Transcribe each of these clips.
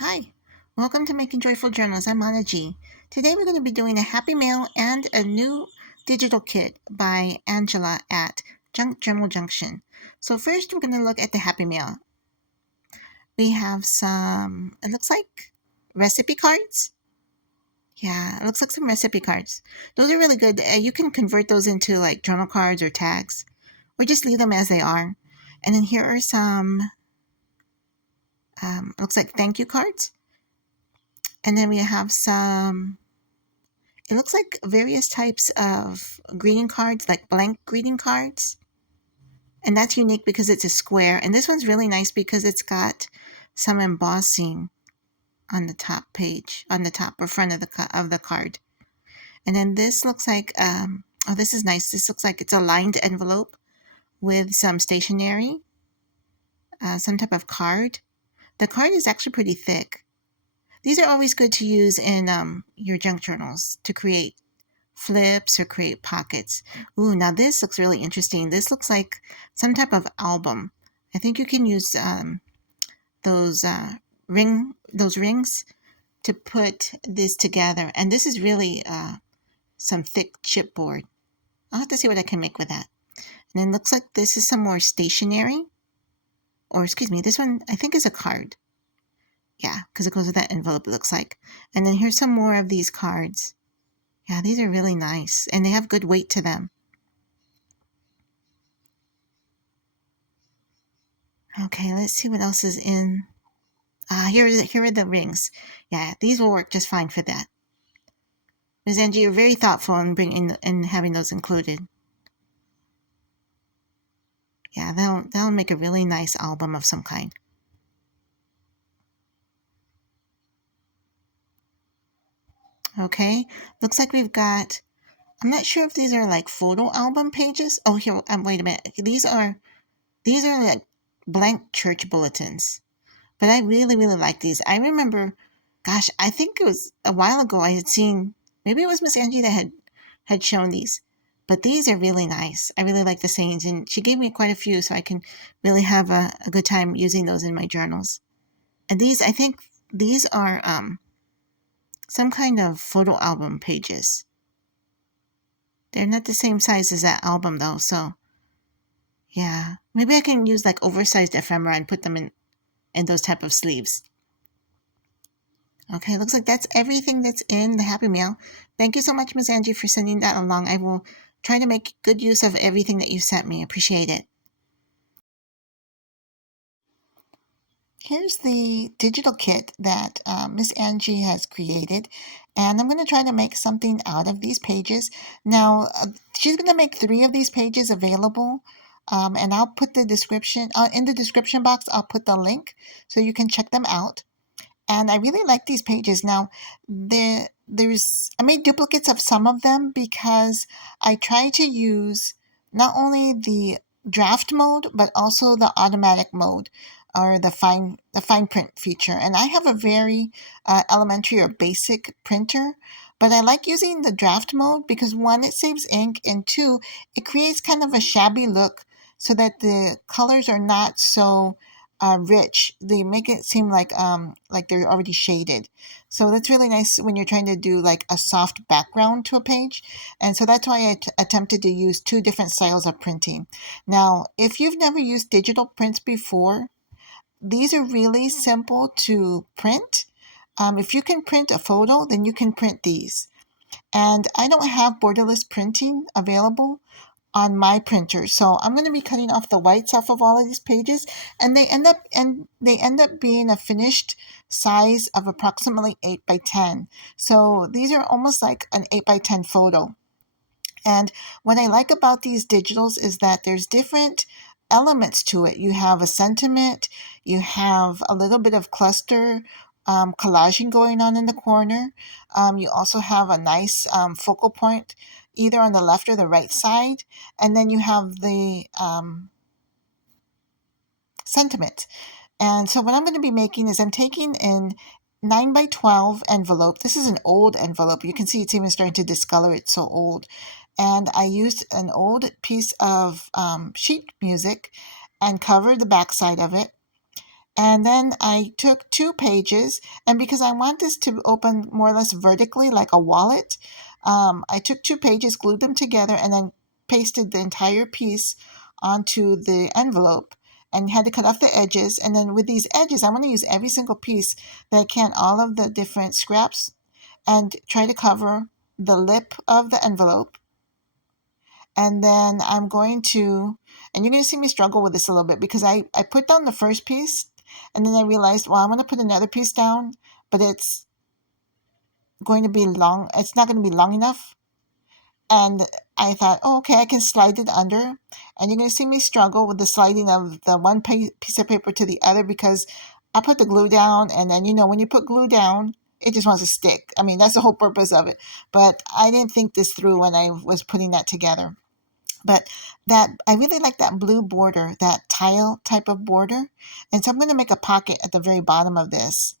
Hi, welcome to Making Joyful Journals. I'm Mana G. Today we're going to be doing a Happy Mail and a new digital kit by Angela at Journal Junction. So first we're going to look at the Happy Mail. We have some, it looks like recipe cards. Yeah, it looks like some recipe cards. Those are really good. You can convert those into like journal cards or tags, or just leave them as they are. And then here are some, looks like thank you cards. And then we have some, it looks like various types of greeting cards, like blank greeting cards. And that's unique because it's a square. And this one's really nice because it's got some embossing on the top page, on the top or front of the card. And then this looks like, oh, this is nice. This looks like it's a lined envelope with some stationery, some type of card. The card is actually pretty thick. These are always good to use in your junk journals to create flips or create pockets. Ooh, now this looks really interesting. This looks like some type of album. I think you can use those rings to put this together. And this is really some thick chipboard. I'll have to see what I can make with that. And then looks like this is some more stationery. Or excuse me, this one I think is a card. Yeah, because it goes with that envelope, it looks like. And then here's some more of these cards. Yeah, these are really nice. And they have good weight to them. Okay, let's see what else is in. Here are the rings. Yeah, these will work just fine for that. Ms. Angie, you're very thoughtful in bringing and having those included. Yeah, that'll make a really nice album of some kind. Okay, looks like we've got. I'm not sure if these are like photo album pages. Oh, here. Wait a minute. These are like blank church bulletins. But I really, really like these. I remember, gosh, I think it was a while ago I had seen, maybe it was Miss Angie that had shown these. But these are really nice. I really like the sayings, and she gave me quite a few, so I can really have a good time using those in my journals. And these, I think, these are some kind of photo album pages. They're not the same size as that album, though, so yeah. Maybe I can use like oversized ephemera and put them in those type of sleeves. Okay, looks like that's everything that's in the Happy Meal. Thank you so much, Ms. Angie, for sending that along. I will try to make good use of everything that you sent me. Appreciate it. Here's the digital kit that Miss Angie has created, and I'm going to try to make something out of these pages. Now, she's going to make 3 of these pages available, and I'll put the description in the description box. I'll put the link so you can check them out. And I really like these pages. Now, I made duplicates of some of them because I try to use not only the draft mode but also the automatic mode or the fine print feature. And I have a very elementary or basic printer, but I like using the draft mode because one, it saves ink, and two, it creates kind of a shabby look so that the colors are not so rich. They make it seem like they're already shaded. So that's really nice when you're trying to do like a soft background to a page. And so that's why I attempted to use 2 different styles of printing. Now, if you've never used digital prints before, these are really simple to print. If you can print a photo, then you can print these. And I don't have borderless printing available on my printer. So I'm going to be cutting off the whites off of all of these pages, and they end up being a finished size of approximately 8 by 10. So these are almost like an 8 by 10 photo. And what I like about these digitals is that there's different elements to it. You have a sentiment, you have a little bit of cluster collaging going on in the corner. You also have a nice focal point either on the left or the right side. And then you have the sentiment. And so what I'm going to be making is I'm taking in 9 by 12 envelope. This is an old envelope. You can see it's even starting to discolor. It's so old. And I used an old piece of sheet music and covered the backside of it. And then I took 2 pages, and because I want this to open more or less vertically like a wallet, I took 2 pages, glued them together, and then pasted the entire piece onto the envelope and had to cut off the edges. And then with these edges, I want to use every single piece that I can, all of the different scraps, and try to cover the lip of the envelope. And then I'm going to, and you're going to see me struggle with this a little bit because I put down the first piece and then I realized, well, I'm going to put another piece down, but it's going to be long. It's not going to be long enough. And I thought, oh, okay, I can slide it under. And you're going to see me struggle with the sliding of the one piece of paper to the other because I put the glue down. And then, when you put glue down, it just wants to stick. I mean, that's the whole purpose of it. But I didn't think this through when I was putting that together. But that I really like that blue border, that tile type of border. And so I'm going to make a pocket at the very bottom of this.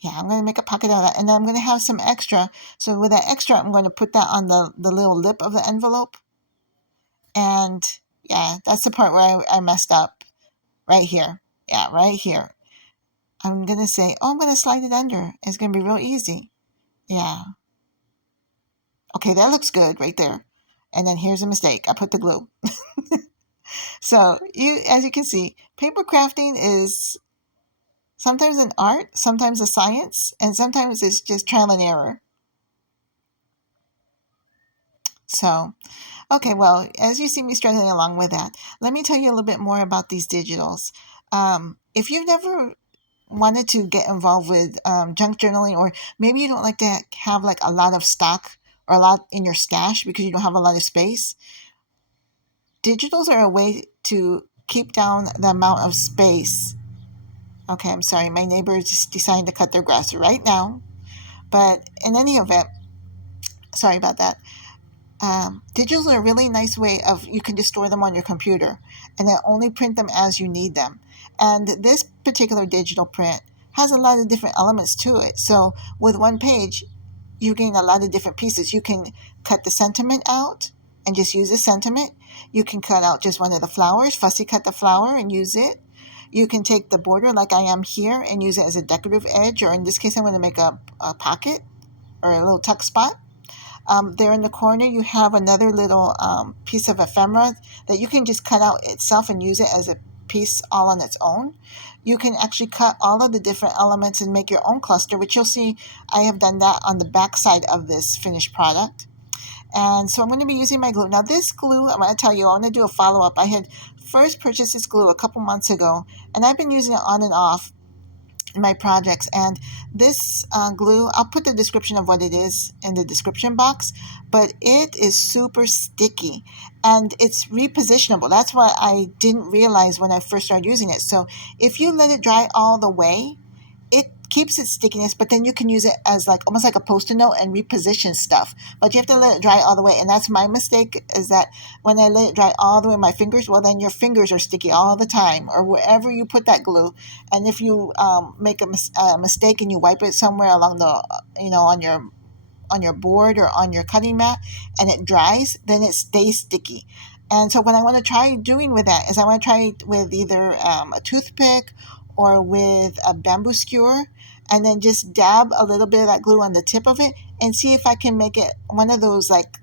Yeah, I'm going to make a pocket out of that. And then I'm going to have some extra. So with that extra, I'm going to put that on the little lip of the envelope. And yeah, that's the part where I messed up right here. Yeah, right here. I'm going to say, oh, I'm going to slide it under. It's going to be real easy. Yeah. Okay, that looks good right there. And then here's a mistake. I put the glue. So as you can see, paper crafting is sometimes an art, sometimes a science, and sometimes it's just trial and error. So, okay, well, as you see me struggling along with that, let me tell you a little bit more about these digitals. If you've never wanted to get involved with junk journaling, or maybe you don't like to have like a lot of stock or a lot in your stash because you don't have a lot of space, digitals are a way to keep down the amount of space. Okay, I'm sorry, my neighbor is just deciding to cut their grass right now. But in any event, sorry about that. Digitals are a really nice way of you can just store them on your computer and then only print them as you need them. And this particular digital print has a lot of different elements to it. So with one page, you gain a lot of different pieces. You can cut the sentiment out and just use the sentiment. You can cut out just one of the flowers, fussy cut the flower and use it. You can take the border like I am here and use it as a decorative edge, or in this case, I'm going to make a pocket or a little tuck spot. There in the corner, you have another little piece of ephemera that you can just cut out itself and use it as a piece all on its own. You can actually cut all of the different elements and make your own cluster, which you'll see I have done that on the back side of this finished product. And so I'm going to be using my glue. Now this glue, I'm going to tell you, I want to do a follow-up. I had first purchased this glue a couple months ago, and I've been using it on and off in my projects. And this glue, I'll put the description of what it is in the description box, but it is super sticky and it's repositionable. That's what I didn't realize when I first started using it. So if you let it dry all the way, it keeps its stickiness, but then you can use it as like almost like a post-it note and reposition stuff. But you have to let it dry all the way, and that's my mistake. Is that when I let it dry all the way, my fingers, well, then your fingers are sticky all the time, or wherever you put that glue. And if you make a mistake and you wipe it somewhere along the, on your board or on your cutting mat, and it dries, then it stays sticky. And so what I want to try doing with that is I want to try it with either a toothpick or with a bamboo skewer, and then just dab a little bit of that glue on the tip of it and see if I can make it one of those like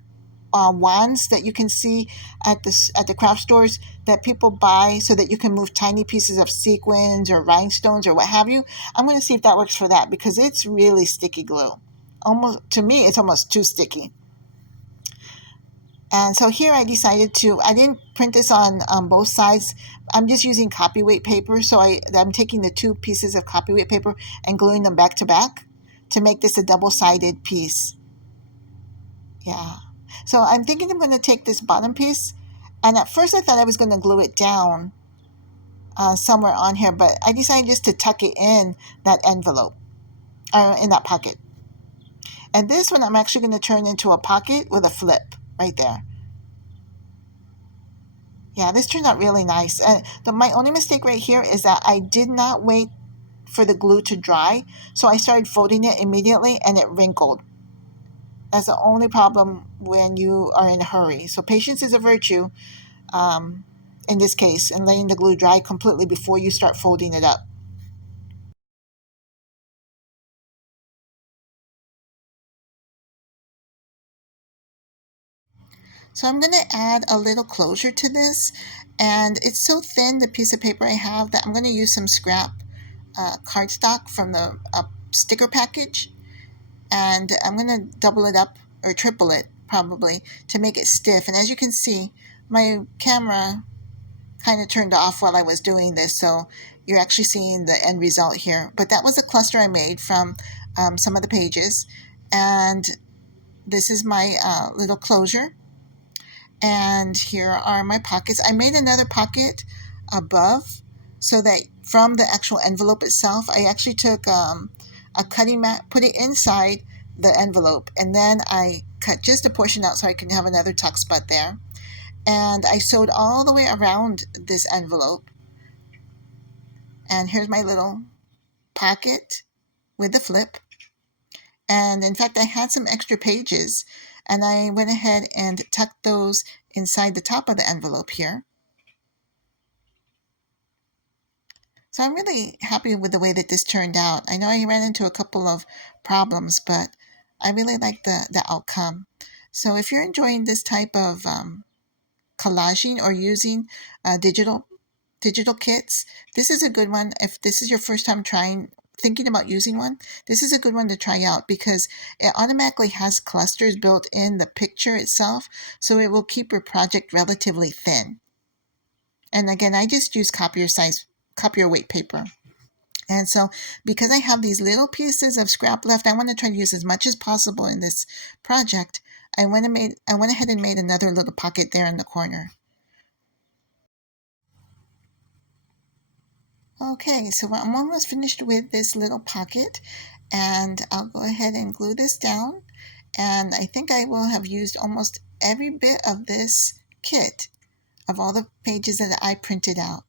wands that you can see at the craft stores that people buy so that you can move tiny pieces of sequins or rhinestones or what have you. I'm going to see if that works for that because it's really sticky glue. Almost, to me, it's almost too sticky. And so here I decided I didn't print this on both sides. I'm just using copyweight paper. So I'm taking the 2 pieces of copyweight paper and gluing them back to back to make this a double-sided piece. Yeah. So I'm thinking I'm going to take this bottom piece. And at first I thought I was going to glue it down somewhere on here, but I decided just to tuck it in that envelope, in that pocket. And this one I'm actually going to turn into a pocket with a flip right there. Yeah, this turned out really nice. My only mistake right here is that I did not wait for the glue to dry, so I started folding it immediately and it wrinkled. That's the only problem when you are in a hurry. So patience is a virtue in this case, and letting the glue dry completely before you start folding it up. So I'm going to add a little closure to this, and it's so thin, the piece of paper I have, that I'm going to use some scrap cardstock from the sticker package, and I'm going to double it up or triple it probably to make it stiff. And as you can see, my camera kind of turned off while I was doing this, so you're actually seeing the end result here. But that was a cluster I made from some of the pages, and this is my little closure. And here are my pockets. I made another pocket above so that from the actual envelope itself, I actually took a cutting mat, put it inside the envelope, and then I cut just a portion out so I can have another tuck spot there. And I sewed all the way around this envelope. And here's my little pocket with the flip. And in fact, I had some extra pages, and I went ahead and tucked those inside the top of the envelope here. So I'm really happy with the way that this turned out. I know I ran into a couple of problems, but I really like the outcome. So if you're enjoying this type of collaging or using digital kits, this is a good one. If this is your first time thinking about using one, this is a good one to try out because it automatically has clusters built in the picture itself, so it will keep your project relatively thin. And again, I just use copier weight paper. And so because I have these little pieces of scrap left, I want to try to use as much as possible in this project. I went ahead and made another little pocket there in the corner. Okay, so I'm almost finished with this little pocket, and I'll go ahead and glue this down. And I think I will have used almost every bit of this kit of all the pages that I printed out.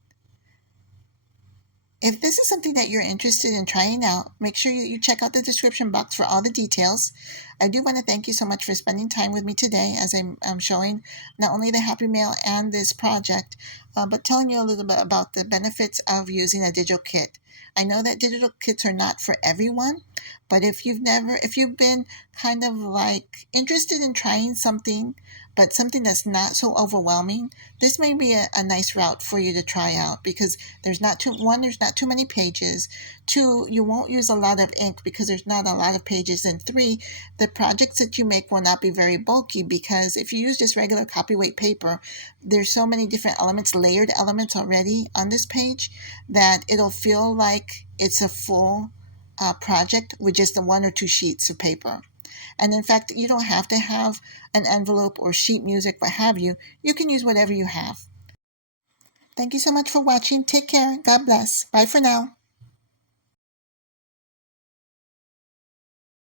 If this is something that you're interested in trying out, make sure you check out the description box for all the details. I do want to thank you so much for spending time with me today as I'm showing not only the Happy Mail and this project, but telling you a little bit about the benefits of using a digital kit. I know that digital kits are not for everyone, but if you've been kind of like interested in trying something, but something that's not so overwhelming, this may be a nice route for you to try out because there's not too many pages. Two, you won't use a lot of ink because there's not a lot of pages. And three, the projects that you make will not be very bulky because if you use just regular copyweight paper, there's so many different elements, layered elements already on this page that it'll feel like it's a full project with just the one or two sheets of paper. And in fact, you don't have to have an envelope or sheet music, what have you. You can use whatever you have. Thank you so much for watching. Take care. God bless. Bye for now.